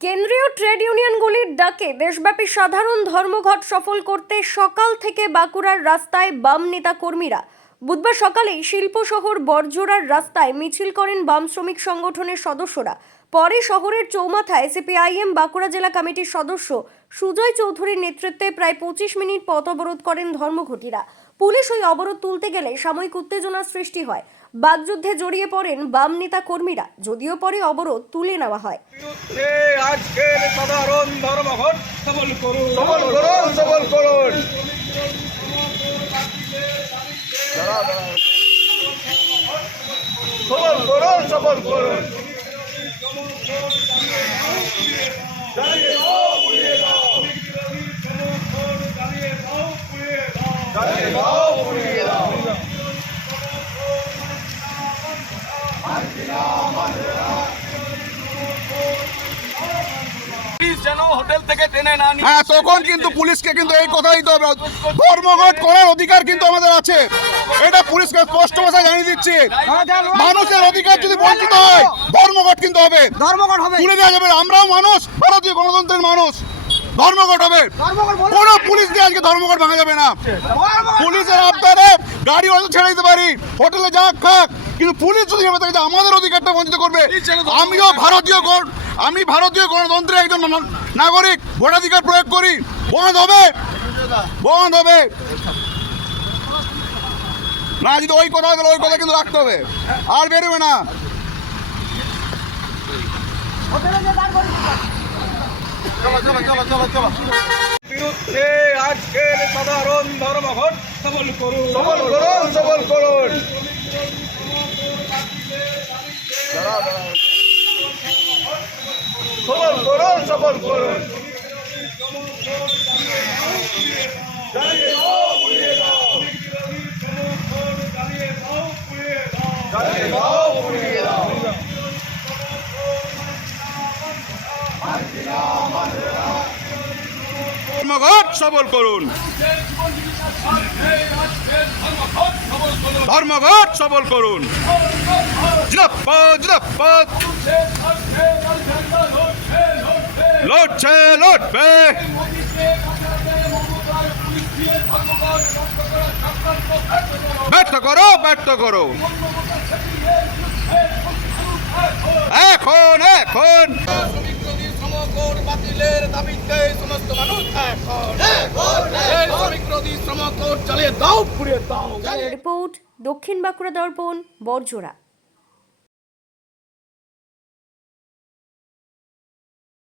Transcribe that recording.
কেন্দ্রীয় ট্রেড ইউনিয়নগুলির ডাকে দেশব্যাপী সাধারণ ধর্মঘট সফল করতে সকাল থেকে বাঁকুড়ার রাস্তায় বাম নেতা কর্মীরা। বুধবার সকালেই শিল্প শহর বরজোড়ার রাস্তায় মিছিল করেন বাম শ্রমিক সংগঠনের সদস্যরা। পরে শহরের চৌমাথায় সিপিআইএম বাঁকুড়া জেলা কমিটির সদস্য সুজয় চৌধুরীর নেতৃত্বে প্রায় পঁচিশ মিনিট পথ অবরোধ করেন ধর্মঘটিরা। পুলিশ ওই অবরোধ তুলতে গেলে সাময়িক উত্তেজনার সৃষ্টি হয়। বাগযুদ্ধে জড়িয়ে পড়েন বাম নেতা কর্মীরা, যদিও পরে অবরোধ তুলে নেওয়া হয়। সবল করুন। সবল করুন। হ্যাঁ তখন কিন্তু পুলিশকে কিন্তু এই কথা দিতে হবে ধর্মঘট করার অধিকার কিন্তু আমাদের আছে। এটা পুলিশকে স্পষ্ট ভাষায় জানিয়ে দিচ্ছি। মানুষের অধিকার যদি বঞ্চিত হয় ধর্মঘট কিন্তু হবে। ধর্মঘট হবে। দেওয়া যাবে। না। আমরাও মানুষ ভারতীয় গণতন্ত্রের মানুষ। ধর্মঘট হবে। কোনো পুলিশ দিয়ে আজকে ধর্মঘট ভাঙা যাবে না। পুলিশের আবদারে গাড়ি হয়তো ছেড়ে দিতে পারি হোটেলে যাক খাক কিন্তু পুলিশ যদি ভেবে থাকে যে আমাদের অধিকারটা বঞ্চিত করবে। আমিও ভারতীয় গণ- আমি ভারতীয় গণতন্ত্রের একজন নাগরিক ভোটাধিকার প্রয়োগ করি। বন্ধ হবে। বন্ধ হবে। না যদি ওই কথা হয় ওই কথা কিন্তু রাখতে হবে। আর বেরোবে না। বিরুদ্ধে আজকের সাধারণ ধর্মঘট সবল করুন। সবল করুন সবল করুন। সবল করুন সবল করুন। দাও, ধর্মঘট সবল করুন। ধর্মঘট সবল করুন। লড়ছে লড়বে। ব্যর্থ করো ব্যর্থ করো। এখন এখন। বাতিলের দাবিতে সমস্ত মানুষ এখন এই শ্রমিকরোধী চালিয়ে দাও পুড়িয়ে দাও। রিপোর্ট দক্ষিণ বাঁকুড়া দর্পণ বরজোড়া।